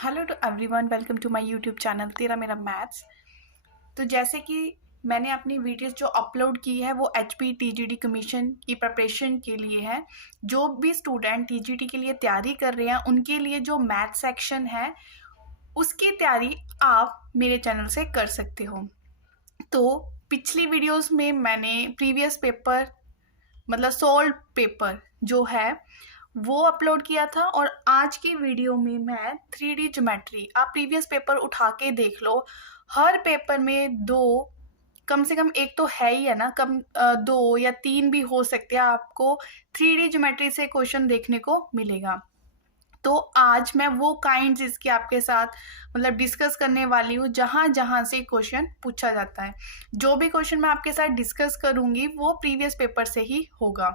Hello to everyone, welcome to my YouTube channel तेरा मेरा maths. तो जैसे कि मैंने अपनी वीडियोस जो अपलोड की है वो एचपी टीजीटी कमीशन की प्रिपरेशन के लिए है। जो भी स्टूडेंट टीजीटी के लिए तैयारी कर रहे हैं उनके लिए जो मैथ सेक्शन है उसकी तैयारी आप मेरे चैनल से कर सकते हो। तो पिछली वीडियोस में मैंने प्रीवियस पेपर मतलब सोल्व पेपर जो है वो अपलोड किया था, और आज की वीडियो में मैं 3D ज्योमेट्री, आप प्रीवियस पेपर उठा के देख लो, हर पेपर में दो कम से कम एक तो है ही है ना, दो या तीन भी हो सकते हैं, आपको 3D ज्योमेट्री से क्वेश्चन देखने को मिलेगा। तो आज मैं वो काइंड्स इसके आपके साथ मतलब डिस्कस करने वाली हूँ जहाँ जहाँ से क्वेश्चन पूछा जाता है। जो भी क्वेश्चन मैं आपके साथ डिस्कस करूँगी वो प्रीवियस पेपर से ही होगा।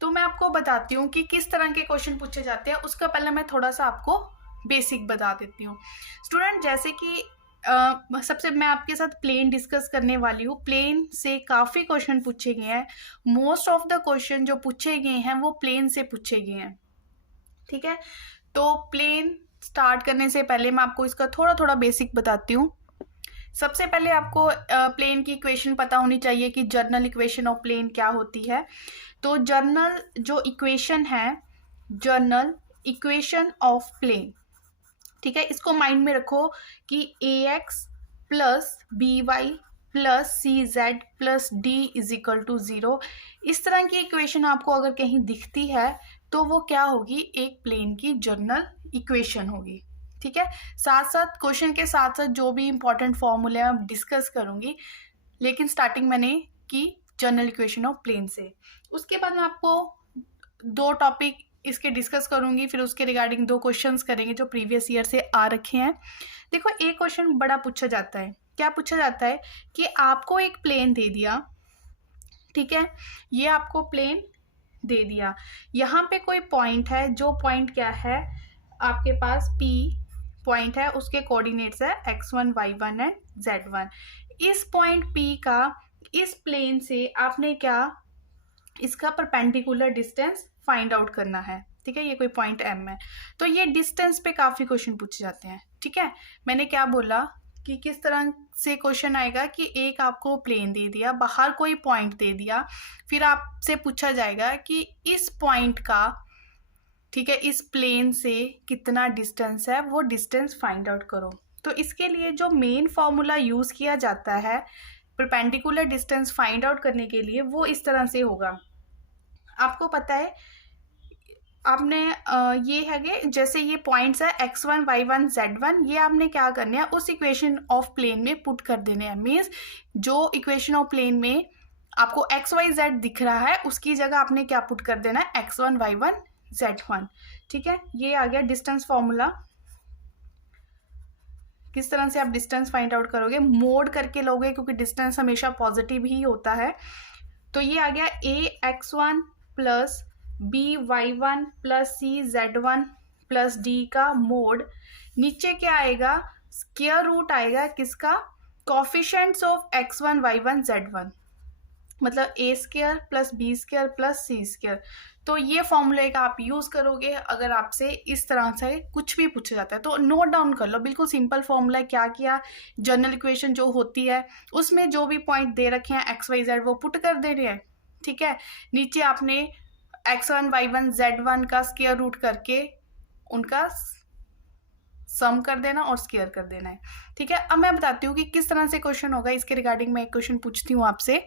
तो मैं आपको बताती हूँ कि किस तरह के क्वेश्चन पूछे जाते हैं। उसका पहले मैं थोड़ा सा आपको बेसिक बता देती हूँ। स्टूडेंट, जैसे कि सबसे मैं आपके साथ प्लेन डिस्कस करने वाली हूँ। प्लेन से काफ़ी क्वेश्चन पूछे गए हैं। मोस्ट ऑफ द क्वेश्चन जो पूछे गए हैं वो प्लेन से पूछे गए हैं। ठीक है, तो प्लेन स्टार्ट करने से पहले मैं आपको इसका थोड़ा थोड़ा बेसिक बताती हूँ। सबसे पहले आपको प्लेन की इक्वेशन पता होनी चाहिए कि जर्नल इक्वेशन ऑफ प्लेन क्या होती है। तो जर्नल जो इक्वेशन है, जर्नल इक्वेशन ऑफ प्लेन, ठीक है, इसको माइंड में रखो कि a x plus b y plus c z plus d is equal to 0। इस तरह की इक्वेशन आपको अगर कहीं दिखती है तो वो क्या होगी, एक प्लेन की जर्नल इक्वेशन होगी। ठीक है, साथ साथ क्वेश्चन के साथ साथ जो भी इंपॉर्टेंट फॉर्मूले मैं डिस्कस करूंगी, लेकिन स्टार्टिंग मैंने की जर्नल इक्वेशन ऑफ प्लेन से। उसके बाद मैं आपको दो टॉपिक इसके डिस्कस करूंगी, फिर उसके रिगार्डिंग दो क्वेश्चंस करेंगे जो प्रीवियस ईयर से आ रखे हैं। देखो, एक क्वेश्चन बड़ा पूछा जाता है। क्या पूछा जाता है कि आपको एक प्लेन दे दिया, ठीक है, ये आपको प्लेन दे दिया, यहाँ पे कोई पॉइंट है, जो पॉइंट क्या है आपके पास P पॉइंट है, उसके कोऑर्डिनेट्स है x1 y1 एंड z1। इस पॉइंट P का इस प्लेन से आपने क्या, इसका परपेंडिकुलर डिस्टेंस फाइंड आउट करना है। ठीक है, ये कोई पॉइंट M है, तो ये डिस्टेंस पे काफ़ी क्वेश्चन पूछे जाते हैं। ठीक है, मैंने क्या बोला कि किस तरह से क्वेश्चन आएगा कि एक आपको प्लेन दे दिया, बाहर कोई पॉइंट दे दिया, फिर आपसे पूछा जाएगा कि इस पॉइंट का, ठीक है, इस प्लेन से कितना डिस्टेंस है, वो डिस्टेंस फाइंड आउट करो। तो इसके लिए जो मेन फॉर्मूला यूज़ किया जाता है परपेंडिकुलर डिस्टेंस फाइंड आउट करने के लिए, वो इस तरह से होगा। आपको पता है, आपने ये है कि जैसे ये पॉइंट्स है x1 y1 z1, ये आपने क्या करना है, उस इक्वेशन ऑफ प्लेन में पुट कर देने हैं। मीन्स जो इक्वेशन ऑफ प्लेन में आपको x y z दिख रहा है उसकी जगह आपने क्या पुट कर देना है, x1 y1 z1। ठीक है, ये आ गया डिस्टेंस फॉर्मूला। किस तरह से आप डिस्टेंस फाइंड आउट करोगे, मोड करके लोगे क्योंकि डिस्टेंस हमेशा पॉजिटिव ही होता है। तो ये आ गया a x1 plus b y1 plus c z1 plus d का मोड। नीचे क्या आएगा, स्क्वायर रूट आएगा किसका, coefficients of x1 y1 z1, मतलब a square plus b square plus c square. तो ये फॉर्मूले का आप यूज़ करोगे अगर आपसे इस तरह से कुछ भी पूछा जाता है, तो नोट डाउन कर लो। बिल्कुल सिंपल फॉर्मूला है। क्या किया, जनरल इक्वेशन जो होती है उसमें जो भी पॉइंट दे रखे हैं एक्स वाई जेड वो पुट कर दे रहे हैं। ठीक है, नीचे आपने x1 y1 z1 का स्क्वायर रूट करके उनका सम कर देना और स्क्वायर कर देना है। ठीक है, अब मैं बताती हूँ कि किस तरह से क्वेश्चन होगा। इसके रिगार्डिंग मैं एक क्वेश्चन पूछती हूँ आपसे।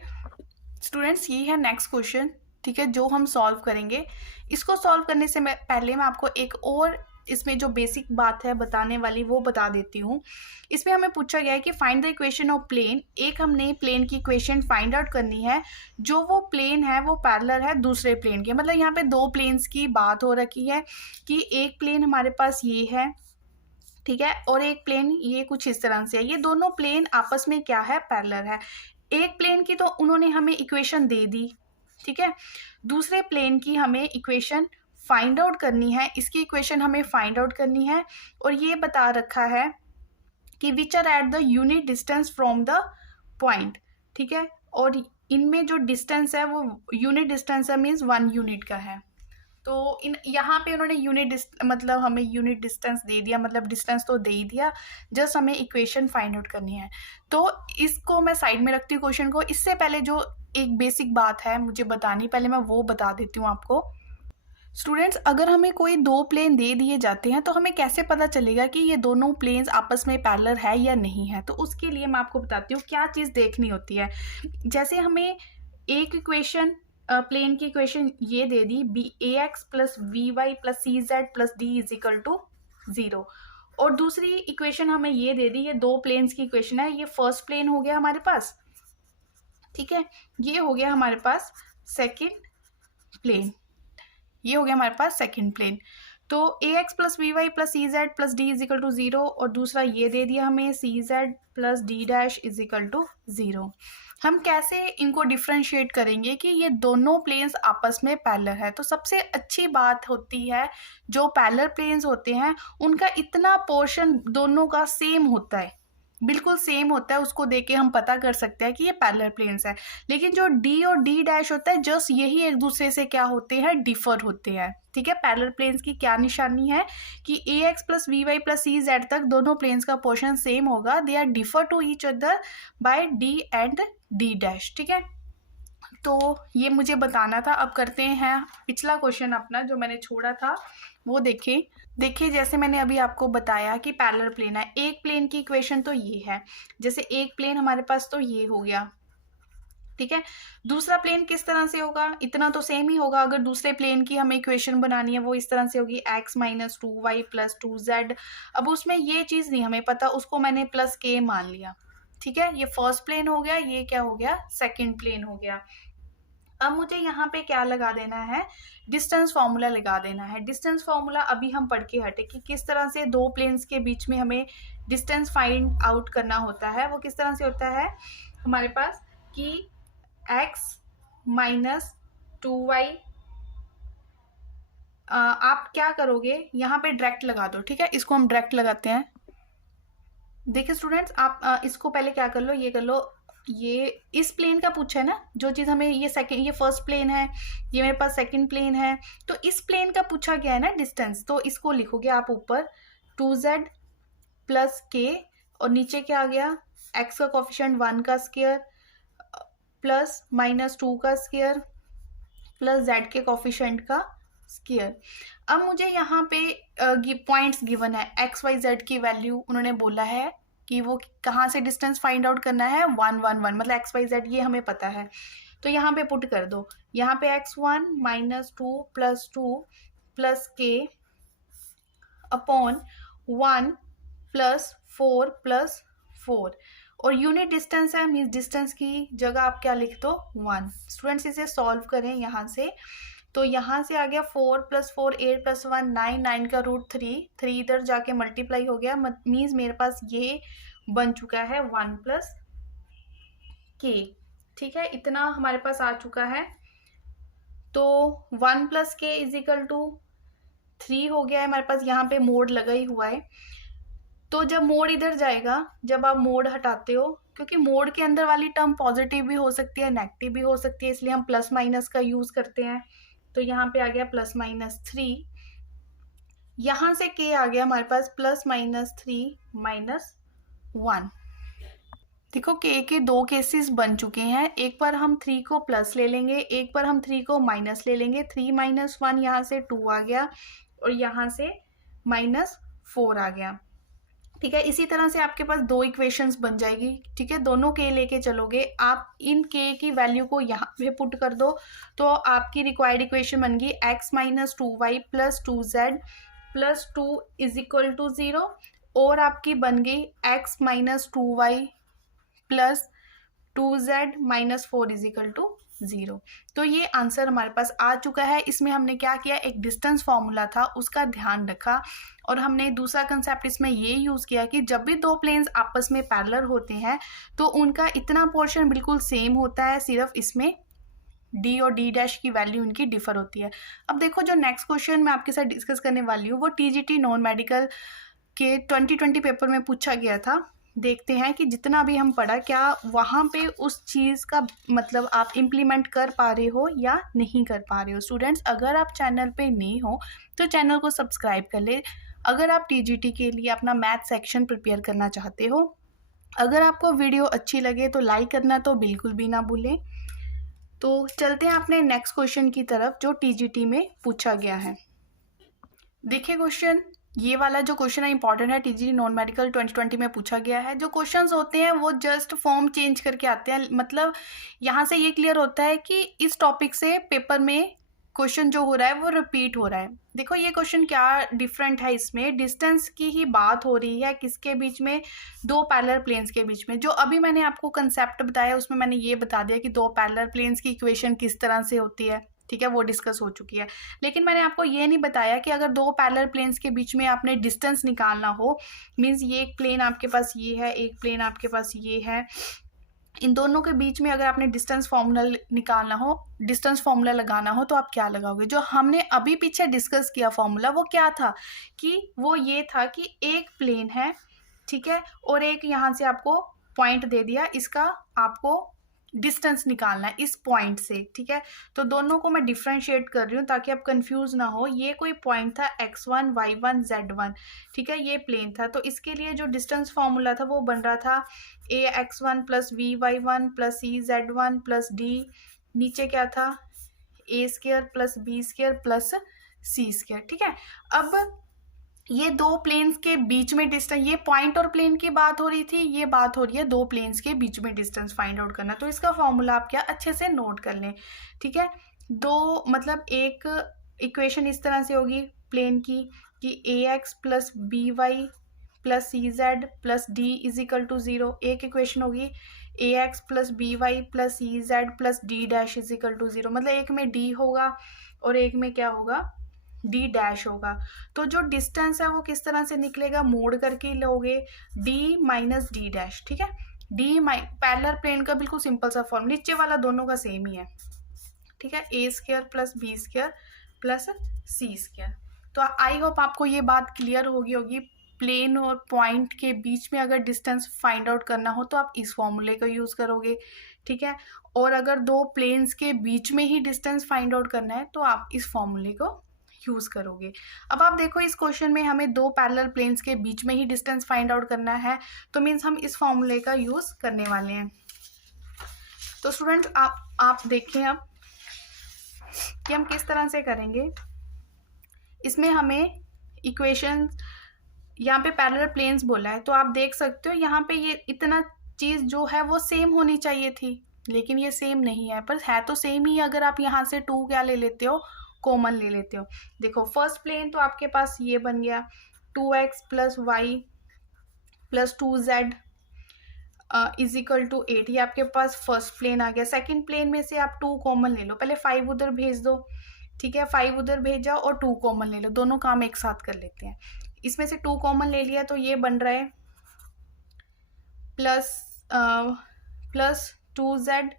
स्टूडेंट्स, ये है नेक्स्ट क्वेश्चन, ठीक है, जो हम सॉल्व करेंगे। इसको सॉल्व करने से पहले मैं आपको एक और इसमें जो बेसिक बात है बताने वाली वो बता देती हूँ। इसमें हमें पूछा गया है कि find the equation of plane. एक हमने प्लेन की इक्वेशन फाइंड आउट करनी है, जो वो प्लेन है वो पैरेलल है दूसरे प्लेन के। मतलब यहाँ पे दो प्लेन्स की बात हो रखी है कि एक प्लेन हमारे पास ये है, ठीक है, और एक प्लेन ये कुछ इस तरह से है। ये दोनों प्लेन आपस में क्या है, पैरेलल है। एक प्लेन की तो उन्होंने हमें इक्वेशन दे दी, ठीक है, दूसरे प्लेन की हमें इक्वेशन फाइंड आउट करनी है। इसकी इक्वेशन हमें फाइंड आउट करनी है, और ये बता रखा है कि which are at the unit distance from the point. ठीक है, और इनमें जो डिस्टेंस है वो यूनिट डिस्टेंस है, मीन्स 1 यूनिट का है। तो इन यहाँ पे उन्होंने मतलब हमें यूनिट डिस्टेंस दे दिया, मतलब डिस्टेंस तो दे ही दिया, जस्ट हमें इक्वेशन फाइंड आउट करनी है। तो इसको मैं साइड में रखती हूँ क्वेश्चन को। इससे पहले जो एक बेसिक बात है मुझे बतानी, पहले मैं वो बता देती हूँ आपको। स्टूडेंट्स, अगर हमें कोई दो प्लेन दे दिए जाते हैं तो हमें कैसे पता चलेगा कि ये दोनों प्लेन्स आपस में पैरेलल है या नहीं है? तो उसके लिए मैं आपको बताती हूँ क्या चीज़ देखनी होती है। जैसे हमें एक इक्वेशन, प्लेन की इक्वेशन ये दे दी, b a x plus v y plus c z plus d is equal to 0, और दूसरी इक्वेशन हमें ये दे दी, ये दो प्लेन्स की इक्वेशन है। ये फर्स्ट प्लेन हो गया हमारे पास, ठीक है, ये हो गया हमारे पास सेकेंड प्लेन, ये हो गया हमारे पास सेकंड प्लेन। तो a x plus v y plus c z plus d is equal to 0, और दूसरा ये दे दिया हमें c z plus d dash is equal to 0। हम कैसे इनको डिफ्रेंशिएट करेंगे कि ये दोनों प्लेन्स आपस में पैरेलल है? तो सबसे अच्छी बात होती है, जो पैरेलल प्लेन्स होते हैं उनका इतना पोर्शन दोनों का सेम होता है, बिल्कुल सेम होता है, उसको देख के हम पता कर सकते हैं कि ये पैरेलल प्लेन्स है। लेकिन जो डी और डी डैश होता है, जस्ट यही एक दूसरे से क्या होते हैं, डिफर होते हैं, ठीक है। पैरेलल प्लेन्स की क्या निशानी है कि a x plus v y plus c z तक दोनों प्लेन्स का पोर्शन सेम होगा, they are differ to each other by d and d dash, ठीक है। तो ये मुझे बताना था। अब करते हैं पिछला क्वेश्चन अपना जो मैंने छोड़ा था, वो देखिए जैसे मैंने अभी आपको बताया कि पैरेलल प्लेन है, एक प्लेन की इक्वेशन तो ये है, जैसे एक प्लेन हमारे पास तो ये हो गया, ठीक है। दूसरा प्लेन किस तरह से होगा? इतना तो सेम ही होगा। अगर दूसरे प्लेन की हमें इक्वेशन बनानी है वो इस तरह से होगी, x minus 2y plus 2z। अब उसमें ये चीज़ नहीं हमें पता, उसको मैंने प्लस k मान लिया, ठीक है। ये फर्स्ट प्लेन हो गया, ये क्या हो गया, सेकेंड प्लेन हो गया। अब मुझे यहाँ पे क्या लगा देना है, डिस्टेंस फार्मूला लगा देना है। डिस्टेंस फार्मूला अभी हम पढ़ के हटे कि किस तरह से दो प्लेन्स के बीच में हमें डिस्टेंस फाइंड आउट करना होता है। वो किस तरह से होता है हमारे पास कि x माइनस 2y, आप क्या करोगे, यहाँ पे डायरेक्ट लगा दो, ठीक है। इसको हम डायरेक्ट लगाते हैं। देखिए स्टूडेंट्स, आप इसको पहले क्या कर लो, ये कर लो, ये इस प्लेन का पूछा है ना, जो चीज़ हमें ये फर्स्ट प्लेन है, ये मेरे पास सेकंड प्लेन है, तो इस प्लेन का पूछा गया है ना डिस्टेंस, तो इसको लिखोगे आप ऊपर 2z प्लस k, और नीचे क्या आ गया, x का कोफिशिएंट 1 का स्क्वायर प्लस माइनस 2 का स्क्वायर प्लस z के कोफिशिएंट का स्क्वायर। अब मुझे यहाँ पे पॉइंट्स गिवन है, x y z की वैल्यू उन्होंने बोला है कि वो कहाँ से डिस्टेंस फाइंड आउट करना है, 1 1 1, मतलब x y z ये हमें पता है, तो यहाँ पे पुट कर दो। यहाँ पे x1 minus 2 plus k upon 1 plus 4 और यूनिट डिस्टेंस है, मीन्स डिस्टेंस की जगह आप क्या लिख दो 1। स्टूडेंट्स इसे सॉल्व करें यहाँ से, तो यहाँ से आ गया 4 प्लस 4 8 प्लस 1 9, 9 का रूट 3 इधर जाके मल्टीप्लाई हो गया, मीन्स मेरे पास ये बन चुका है 1 प्लस k, ठीक है। इतना हमारे पास आ चुका है, तो 1 plus k is equal to 3 हो गया है हमारे पास। यहाँ पे मोड लगा ही हुआ है, तो जब मोड इधर जाएगा, जब आप मोड हटाते हो, क्योंकि मोड के अंदर वाली टर्म पॉजिटिव भी हो सकती है नेगेटिव भी हो सकती है, इसलिए हम प्लस माइनस का यूज करते हैं। तो यहाँ पे आ गया प्लस माइनस 3, यहाँ से k आ गया हमारे पास प्लस माइनस 3 माइनस 1। देखो k के दो केसेस बन चुके हैं, एक बार हम 3 को प्लस ले लेंगे, एक बार हम 3 को माइनस ले लेंगे। 3 माइनस 1 यहाँ से 2 आ गया, और यहाँ से माइनस 4 आ गया, ठीक है। इसी तरह से आपके पास दो इक्वेशंस बन जाएगी, ठीक है। दोनों के लेके चलोगे आप, इन के की वैल्यू को यहाँ पे पुट कर दो, तो आपकी रिक्वायर्ड इक्वेशन बन गई x minus 2y plus 2z plus 2 is equal to 0, और आपकी बन गई x minus 2y plus 2z minus 4 is equal to 0। तो ये आंसर हमारे पास आ चुका है। इसमें हमने क्या किया, एक डिस्टेंस फॉर्मूला था उसका ध्यान रखा, और हमने दूसरा कंसेप्ट इसमें ये यूज़ किया कि जब भी दो प्लेन्स आपस में पैरेलल होते हैं तो उनका इतना पोर्शन बिल्कुल सेम होता है, सिर्फ इसमें डी और डी डैश की वैल्यू इनकी डिफर होती है। अब देखो जो नेक्स्ट क्वेश्चन मैं आपके साथ डिस्कस करने वाली हूँ वो टीजीटी नॉन मेडिकल के 2020 पेपर में पूछा गया था। देखते हैं कि जितना भी हम पढ़ा क्या वहाँ पे उस चीज़ का मतलब आप इम्प्लीमेंट कर पा रहे हो या नहीं कर पा रहे हो। स्टूडेंट्स, अगर आप चैनल पे नए हो तो चैनल को सब्सक्राइब कर ले। अगर आप टीजीटी के लिए अपना मैथ सेक्शन प्रिपेयर करना चाहते हो, अगर आपको वीडियो अच्छी लगे तो लाइक करना तो बिल्कुल भी ना भूलें। तो चलते हैं अपने नेक्स्ट क्वेश्चन की तरफ जो टीजीटी में पूछा गया है। देखिए क्वेश्चन, ये वाला जो क्वेश्चन है इंपॉर्टेंट है, टीजीटी नॉन मेडिकल 2020 में पूछा गया है। जो क्वेश्चंस होते हैं वो जस्ट फॉर्म चेंज करके आते हैं, मतलब यहाँ से ये क्लियर होता है कि इस टॉपिक से पेपर में क्वेश्चन जो हो रहा है वो रिपीट हो रहा है। देखो ये क्वेश्चन क्या डिफरेंट है, इसमें डिस्टेंस की ही बात हो रही है, किसके बीच में, दो पैरेलल प्लेन्स के बीच में। जो अभी मैंने आपको कंसेप्ट बताया उसमें मैंने ये बता दिया कि दो पैरेलल प्लेन्स की इक्वेशन किस तरह से होती है, ठीक है, वो डिस्कस हो चुकी है। लेकिन मैंने आपको ये नहीं बताया कि अगर दो पैरेलल प्लेन्स के बीच में आपने डिस्टेंस निकालना हो, मीन्स ये एक प्लेन आपके पास ये है, एक प्लेन आपके पास ये है, इन दोनों के बीच में अगर आपने डिस्टेंस फार्मूला निकालना हो, डिस्टेंस फार्मूला लगाना हो तो आप क्या लगाओगे। जो हमने अभी पीछे डिस्कस किया फार्मूला वो क्या था कि वो ये था कि एक प्लेन है, ठीक है, और एक यहाँ से आपको पॉइंट दे दिया, इसका आपको डिस्टेंस निकालना है इस पॉइंट से, ठीक है। तो दोनों को मैं डिफ्रेंशिएट कर रही हूँ ताकि आप कंफ्यूज ना हो। ये कोई पॉइंट था x1 y1 z1, ठीक है, ये प्लेन था। तो इसके लिए जो डिस्टेंस फॉर्मूला था वो बन रहा था ax1 plus vy1 plus ez1 plus d, नीचे क्या था a square plus b square plus c square, ठीक है। अब ये दो प्लेन्स के बीच में डिस्टेंस, ये पॉइंट और प्लेन की बात हो रही थी, ये बात हो रही है दो प्लेन्स के बीच में डिस्टेंस फाइंड आउट करना। तो इसका फॉर्मूला आप क्या अच्छे से नोट कर लें, ठीक है। दो मतलब एक इक्वेशन इस तरह से होगी प्लेन की कि ax plus b y plus c z plus d is equal to 0। एक इक्वेशन होगी ax plus b y plus c z plus d dash is equal to 0, मतलब एक में d होगा और एक में क्या होगा, d डैश होगा। तो जो डिस्टेंस है वो किस तरह से निकलेगा, मोड़ करके लोगे d माइनस डी डैश, ठीक है। d पैरेलल प्लेन का बिल्कुल सिंपल सा फॉर्म, नीचे वाला दोनों का सेम ही है, ठीक है, a square plus b square plus c square. तो आई होप आपको ये बात क्लियर होगी। प्लेन और पॉइंट के बीच में अगर डिस्टेंस फाइंड आउट करना हो तो आप इस फॉर्मूले को यूज़ करोगे, ठीक है। और अगर दो प्लेन्स के बीच में ही डिस्टेंस फाइंड आउट करना है तो आप इस फॉर्मूले को यूज़ करोगे। अब आप देखो इस क्वेश्चन में हमें दो पैरेलल प्लेन्स के बीच में ही डिस्टेंस फाइंड आउट करना है, तो मीन्स हम इस फॉर्मूले का यूज़ करने वाले हैं। तो स्टूडेंट आप देखें अब कि हम किस तरह से करेंगे। इसमें हमें इक्वेशन, यहाँ पे पैरेलल प्लेन्स बोला है, तो आप देख सकते हो यहाँ पे ये इतना चीज़ जो है वो सेम होनी चाहिए थी, लेकिन ये सेम नहीं है, पर है तो सेम ही। अगर आप यहाँ से 2 क्या ले लेते हो, कॉमन ले लेते हो। देखो फर्स्ट प्लेन तो आपके पास ये बन गया 2x plus y plus 2z is equal to 8, ये आपके पास फर्स्ट प्लेन आ गया। सेकंड प्लेन में से आप 2 कॉमन ले लो, पहले 5 उधर भेज दो, ठीक है, 5 उधर भेजा और 2 कॉमन ले लो, दोनों काम एक साथ कर लेते हैं। इसमें से 2 कॉमन ले लिया तो ये बन रहा है प्लस 2z,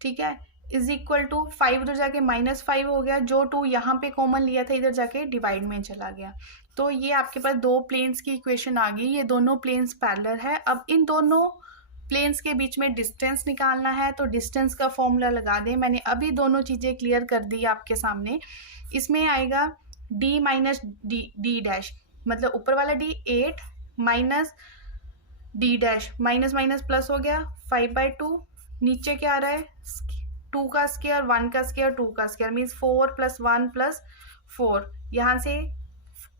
ठीक है, इज इक्वल टू 5 उधर जाके -5 हो गया, जो 2 यहाँ पे कॉमन लिया था इधर जाके डिवाइड में चला गया। तो ये आपके पास दो प्लेन्स की इक्वेशन आ गई। ये दोनों प्लेन्स पैरेलल है। अब इन दोनों प्लेन्स के बीच में डिस्टेंस निकालना है, तो डिस्टेंस का फॉर्मूला लगा दें। मैंने अभी दोनों चीज़ें क्लियर कर दी आपके सामने। इसमें आएगा d माइनस डी डैश, मतलब ऊपर वाला d 8 minus D dash, minus minus plus हो गया 5/2, नीचे क्या आ रहा है 2 का स्क्वायर 1 का स्क्वायर 2 का स्क्वायर, मीन्स 4 + 1 + 4, यहाँ से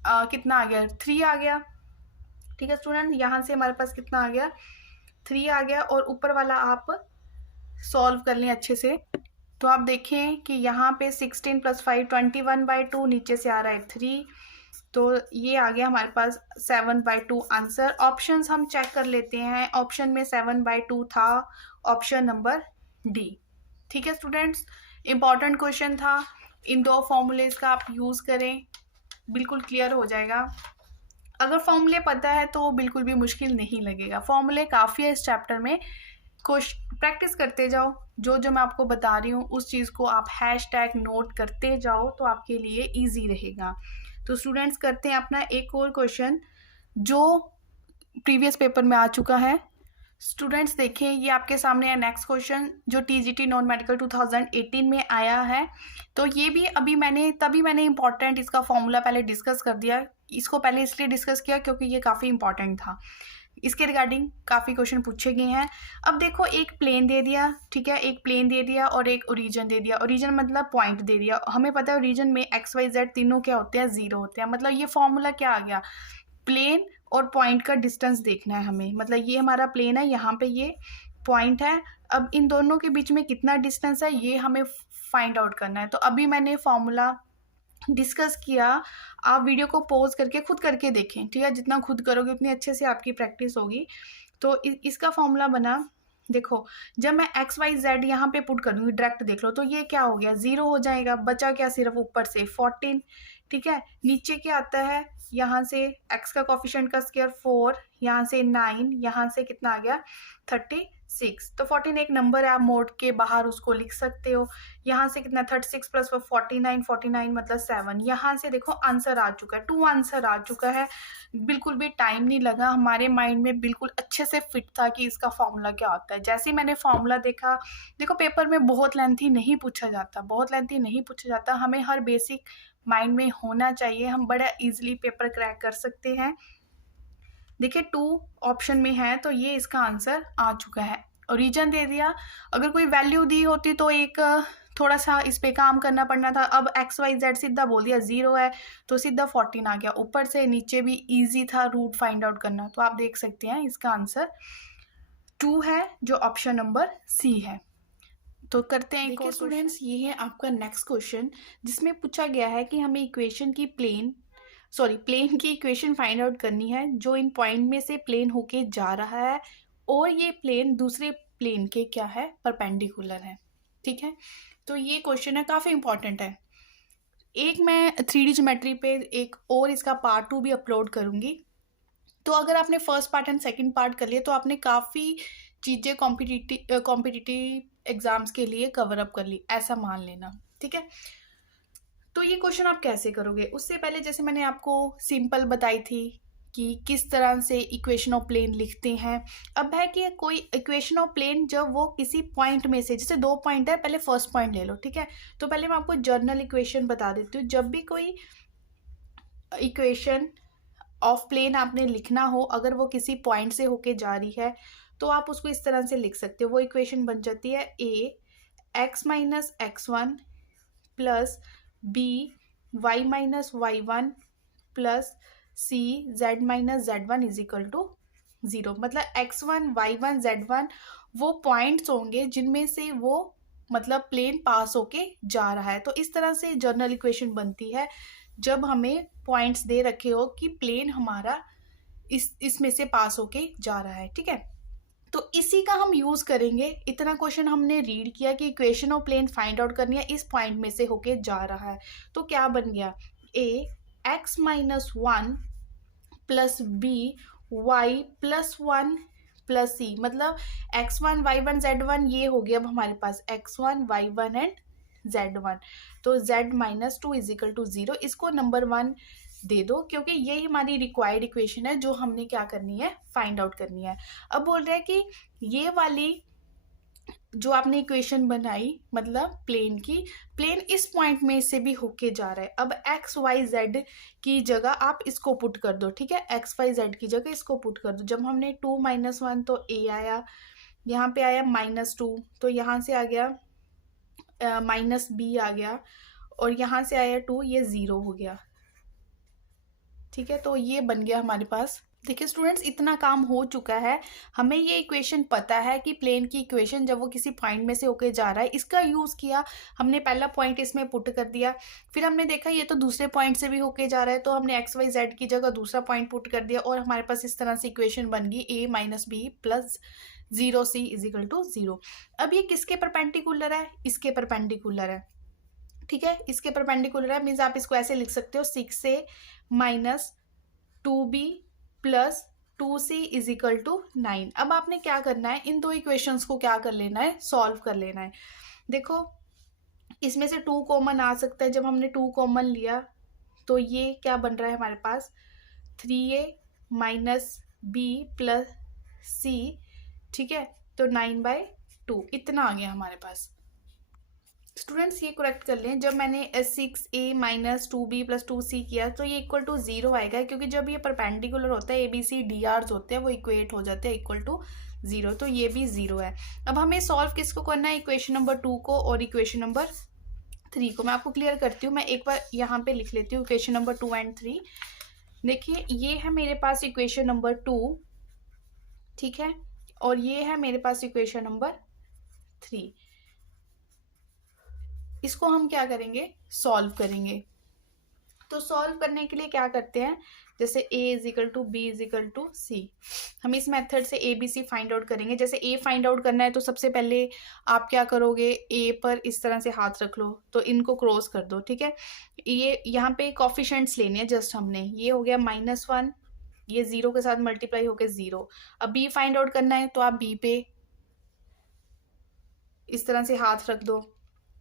कितना आ गया 3 आ गया, ठीक है स्टूडेंट। यहाँ से हमारे पास कितना आ गया 3 आ गया, और ऊपर वाला आप सॉल्व कर लें अच्छे से। तो आप देखें कि यहाँ पे 16 + 5 21/2, नीचे से आ रहा है 3, तो ये आ गया हमारे पास 7/2 आंसर। ऑप्शंस हम चेक कर लेते हैं। ऑप्शन में 7/2 था, ऑप्शन नंबर डी, ठीक है स्टूडेंट्स। इंपॉर्टेंट क्वेश्चन था। इन दो फॉर्मूलेज का आप यूज़ करें, बिल्कुल क्लियर हो जाएगा। अगर फॉर्मूले पता है तो बिल्कुल भी मुश्किल नहीं लगेगा। फॉर्मूले काफ़ी है इस चैप्टर में, प्रैक्टिस करते जाओ। जो जो मैं आपको बता रही हूँ उस चीज़ को आप # नोट करते जाओ तो आपके लिए ईजी रहेगा। तो स्टूडेंट्स करते हैं अपना एक और क्वेश्चन, जो प्रीवियस पेपर में आ चुका है। स्टूडेंट्स देखें, ये आपके सामने है नेक्स्ट क्वेश्चन जो टीजीटी नॉन मेडिकल 2018 में आया है। तो ये भी अभी मैंने इंपॉर्टेंट इसका फॉर्मूला पहले डिस्कस कर दिया। इसको पहले इसलिए डिस्कस किया क्योंकि ये काफ़ी इंपॉर्टेंट था। इसके रिगार्डिंग काफ़ी क्वेश्चन पूछे गए हैं। अब देखो, एक प्लेन दे दिया, ठीक है, एक प्लेन दे दिया और एक ओरिजिन दे दिया। ओरिजिन मतलब पॉइंट दे दिया। हमें पता है ओरिजिन में एक्स वाई जेड तीनों क्या होते हैं, जीरो होते हैं। मतलब ये फॉर्मूला क्या आ गया, प्लेन और पॉइंट का डिस्टेंस देखना है हमें। मतलब ये हमारा प्लेन है, यहाँ पे ये पॉइंट है। अब इन दोनों के बीच में कितना डिस्टेंस है ये हमें फाइंड आउट करना है। तो अभी मैंने फॉर्मूला डिस्कस किया, आप वीडियो को पॉज करके खुद करके देखें, ठीक है। जितना खुद करोगे उतनी अच्छे से आपकी प्रैक्टिस होगी। तो इसका फॉर्मूला बना, देखो, जब मैं एक्स वाई जेड यहाँ पे पुट कर दूंगी, डायरेक्ट देख लो, तो ये क्या हो गया, जीरो हो जाएगा। बचा क्या, सिर्फ ऊपर से 14, ठीक है। नीचे क्या आता है, यहाँ से x का कोफिशिएंट का स्क्वायर 4, यहाँ से 9, यहाँ से कितना आ गया 36। तो 14 एक नंबर है, आप मोड के बाहर उसको लिख सकते हो। यहाँ से कितना 36 प्लस 49, 49 मतलब 7। यहाँ से देखो आंसर आ चुका है, 2 आंसर आ चुका है। बिल्कुल भी टाइम नहीं लगा, हमारे माइंड में बिल्कुल अच्छे से फिट था कि इसका फॉर्मूला क्या होता है। जैसे ही मैंने फॉर्मूला देखा, देखो पेपर में बहुत लेंथी नहीं पूछा जाता, बहुत लेंथी नहीं पूछा जाता। हमें हर बेसिक माइंड में होना चाहिए, हम बड़ा इजीली पेपर क्रैक कर सकते हैं। देखिए 2 ऑप्शन में है, तो ये इसका आंसर आ चुका है। ओरिजिन दे दिया, अगर कोई वैल्यू दी होती तो एक थोड़ा सा इस पे काम करना पड़ना था। अब एक्स वाई जेड सीधा बोल दिया, 0 है तो सीधा 14 आ गया ऊपर से। नीचे भी इजी था रूट फाइंड आउट करना। तो आप देख सकते हैं इसका आंसर 2 है, जो ऑप्शन नंबर सी है। तो करते हैं। देखिए स्टूडेंट्स, ये है आपका नेक्स्ट क्वेश्चन, जिसमें पूछा गया है कि हमें इक्वेशन की प्लेन की इक्वेशन फाइंड आउट करनी है जो इन पॉइंट में से प्लेन होके जा रहा है और ये प्लेन दूसरे प्लेन के क्या है, परपेंडिकुलर है, ठीक है। तो ये क्वेश्चन है, काफ़ी इंपॉर्टेंट है। एक मैं 3D ज्योमेट्री पे एक और इसका पार्ट 2 भी अपलोड करूँगी। तो अगर आपने first part and second part कर लिया तो आपने काफ़ी चीज़ें कॉम्पिटिटिव एग्जाम्स के लिए कवर अप कर ली, ऐसा मान लेना, ठीक है। तो ये क्वेश्चन आप कैसे करोगे, उससे पहले जैसे मैंने आपको सिंपल बताई थी कि किस तरह से इक्वेशन ऑफ प्लेन लिखते हैं। अब है कि कोई इक्वेशन ऑफ प्लेन जब वो किसी पॉइंट में से, जैसे 2 पॉइंट है, पहले फर्स्ट पॉइंट ले लो, ठीक है। तो पहले मैं आपको जर्नल इक्वेशन बता देती हूँ। जब भी कोई इक्वेशन ऑफ प्लेन आपने लिखना हो, अगर वो किसी पॉइंट से होके जा रही है तो आप उसको इस तरह से लिख सकते हो। वो इक्वेशन बन जाती है a x minus x one plus b y minus y one plus c z minus z one is equal to 0। मतलब x one y one z one वो पॉइंट्स होंगे जिनमें से वो मतलब प्लेन पास होके जा रहा है। तो इस तरह से जर्नल इक्वेशन बनती है जब हमें पॉइंट्स दे रखे हो कि प्लेन हमारा इसमें से पास होके जा रहा है, ठीक है। तो इसी का हम यूज करेंगे। इतना क्वेश्चन हमने रीड किया कि equation of plane find out करनी है, इस पॉइंट में से होके जा रहा है। तो क्या बन गया, a x minus 1 plus b y plus 1 plus c. मतलब x1 y1 z1 ये हो गया अब हमारे पास x1 y1 एंड z1। तो z minus 2 is equal to 0। इसको नंबर 1 दे दो क्योंकि यही हमारी रिक्वायर्ड इक्वेशन है जो हमने क्या करनी है, फाइंड आउट करनी है। अब बोल रहे हैं कि ये वाली जो आपने इक्वेशन बनाई, मतलब प्लेन इस पॉइंट में से भी होके जा रहा है। अब एक्स वाई जेड की जगह आप इसको पुट कर दो, ठीक है। एक्स वाई जेड की जगह इसको पुट कर दो। जब हमने 2 माइनस 1 तो ए आया, यहाँ पे आया -2, तो यहाँ से आ गया माइनस बी आ गया, और यहाँ से आया 2, ये 0 हो गया, ठीक है। तो ये बन गया हमारे पास। देखिए स्टूडेंट्स, इतना काम हो चुका है, हमें ये इक्वेशन पता है कि प्लेन की इक्वेशन जब वो किसी पॉइंट में से होके जा रहा है, इसका यूज़ किया हमने। पहला पॉइंट इसमें पुट कर दिया, फिर हमने देखा ये तो दूसरे पॉइंट से भी होके जा रहा है, तो हमने एक्स वाई जेड की जगह दूसरा पॉइंट पुट कर दिया और हमारे पास इस तरह से इक्वेशन बन गई a minus b plus 0 c is equal to 0। अब ये किसके परपेंडिकुलर है, इसके परपेंडिकुलर है, ठीक है। इसके परपेंडिकुलर है मीन्स आप इसको ऐसे लिख सकते हो 6a minus 2b plus 2c is equal to 9। अब आपने क्या करना है, इन दो इक्वेशंस को क्या कर लेना है, सॉल्व कर लेना है। देखो इसमें से 2 कॉमन आ सकता है। जब हमने 2 कॉमन लिया तो ये क्या बन रहा है हमारे पास, 3a माइनस बी प्लस सी, ठीक है, तो 9/2 इतना आ गया हमारे पास। स्टूडेंट्स ये करेक्ट कर लें, जब मैंने 6a minus 2b plus 2c किया तो ये इक्वल टू 0 आएगा, क्योंकि जब ये परपेंडिकुलर होता है a b c d rs होते हैं वो इक्वेट हो जाते हैं इक्वल टू 0, तो ये भी 0 है। अब हमें सॉल्व किसको करना है, इक्वेशन नंबर 2 को और इक्वेशन नंबर 3 को। मैं आपको क्लियर करती हूँ, मैं एक बार यहाँ पे लिख लेती हूँ इक्वेशन नंबर 2 एंड 3। देखिए ये है मेरे पास इक्वेशन नंबर 2, ठीक है, और ये है मेरे पास इक्वेशन नंबर 3। इसको हम क्या करेंगे, सॉल्व करेंगे। तो सॉल्व करने के लिए क्या करते हैं, जैसे a is equal to b is equal to c, हम इस मेथड से a b c find out करेंगे। जैसे a फाइंड आउट करना है तो सबसे पहले आप क्या करोगे, a पर इस तरह से हाथ रख लो, तो इनको क्रॉस कर दो, ठीक है। ये यहाँ पे कॉफिशेंट्स लेने हैं जस्ट हमने, ये हो गया -1, ये 0 के साथ मल्टीप्लाई होकर 0। अब b फाइंड आउट करना है तो आप b पे इस तरह से हाथ रख दो,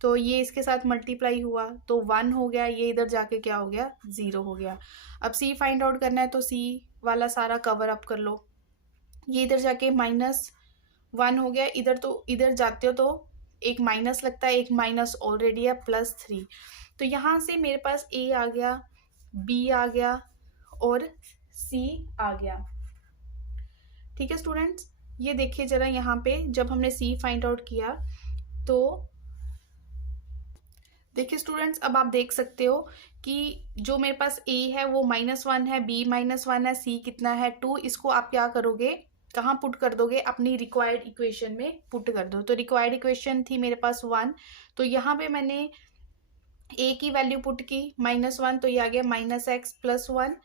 तो ये इसके साथ मल्टीप्लाई हुआ तो 1 हो गया, ये इधर जाके क्या हो गया, 0 हो गया। अब c फाइंड आउट करना है तो c वाला सारा कवर अप कर लो, ये इधर जाके -1 हो गया, इधर तो इधर जाते हो तो एक माइनस लगता है, एक माइनस ऑलरेडी है, +3। तो यहाँ से मेरे पास a आ गया, b आ गया और c आ गया, ठीक है स्टूडेंट्स। ये देखिए जरा यहाँ पे जब हमने c फाइंड आउट किया तो देखिए स्टूडेंट्स, अब आप देख सकते हो कि जो मेरे पास a है वो -1 है, b -1 है, c कितना है 2। इसको आप क्या करोगे, कहाँ पुट कर दोगे, अपनी रिक्वायर्ड इक्वेशन में पुट कर दो। तो रिक्वायर्ड इक्वेशन थी मेरे पास 1, तो यहाँ पे मैंने a की वैल्यू पुट की -1, तो ये आ गया -x + 1,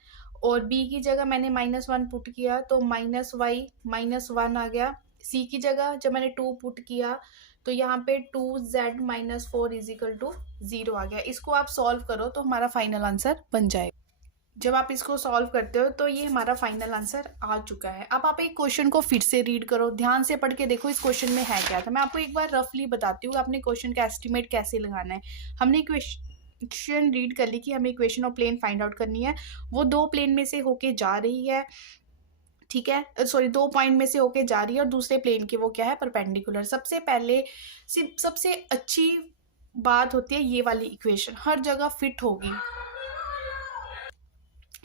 और b की जगह मैंने -1 पुट किया तो -y -1 आ गया। c की जगह जब मैंने 2 पुट किया तो यहाँ पे 2z - 4 = 0 आ गया। इसको आप सॉल्व करो तो हमारा फाइनल आंसर बन जाएगा। जब आप इसको सॉल्व करते हो तो ये हमारा फाइनल आंसर आ चुका है। अब आप एक क्वेश्चन को फिर से रीड करो, ध्यान से पढ़ के देखो इस क्वेश्चन में है क्या था। मैं आपको एक बार रफली बताती हूँ आपने क्वेश्चन का एस्टिमेट कैसे लगाना है। हमने क्वेश्चन रीड कर ली कि हमें equation of plane find out करनी है, वो 2 प्लेन में से होके जा रही है, ठीक है, सॉरी 2 पॉइंट में से होके जा रही है और दूसरे प्लेन की वो क्या है, परपेंडिकुलर। सबसे पहले सबसे अच्छी बात होती है ये वाली इक्वेशन हर जगह फिट होगी।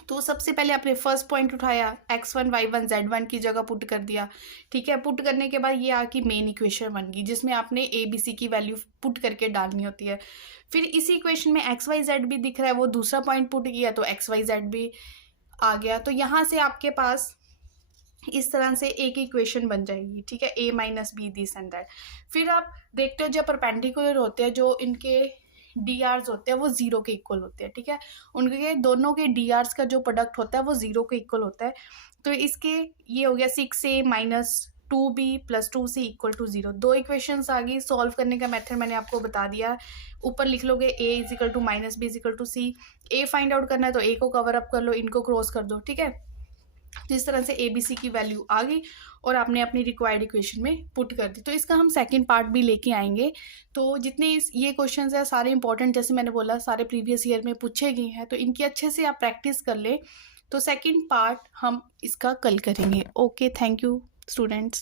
तो सबसे पहले आपने फर्स्ट पॉइंट उठाया, x1 y1 z1 की जगह पुट कर दिया, ठीक है। पुट करने के बाद ये आपकी मेन इक्वेशन बन गई जिसमें आपने a b c की वैल्यू पुट करके डालनी होती है। फिर इसी इक्वेशन में x y z भी दिख रहा है, वो दूसरा पॉइंट पुट किया तो x y z भी आ गया। तो यहाँ से आपके पास इस तरह से एक इक्वेशन बन जाएगी, ठीक है, a - b this and that. फिर आप देखते हो जब परपेंडिकुलर होते हैं जो इनके डी आर्स होते हैं वो 0 के इक्वल होते हैं, ठीक है, उनके दोनों के डी आर्स का जो प्रोडक्ट होता है वो 0 के इक्वल होता है। तो इसके ये हो गया 6a - 2b + 2c = 0। 2 इक्वेशंस आ गई। सॉल्व करने का मेथड मैंने आपको बता दिया, ऊपर लिख लोगे a = -b = c। a find out करना है तो a को कवर अप कर लो, इनको क्रॉस कर दो, ठीक है। तो इस तरह से ए बी सी की वैल्यू आ गई और आपने अपनी रिक्वायर्ड इक्वेशन में पुट कर दी। तो इसका हम सेकंड पार्ट भी लेके आएंगे। तो जितने ये क्वेश्चंस है सारे इंपॉर्टेंट, जैसे मैंने बोला सारे प्रीवियस ईयर में पूछे गए हैं, तो इनकी अच्छे से आप प्रैक्टिस कर ले। तो सेकंड पार्ट हम इसका कल करेंगे। Okay, thank you students.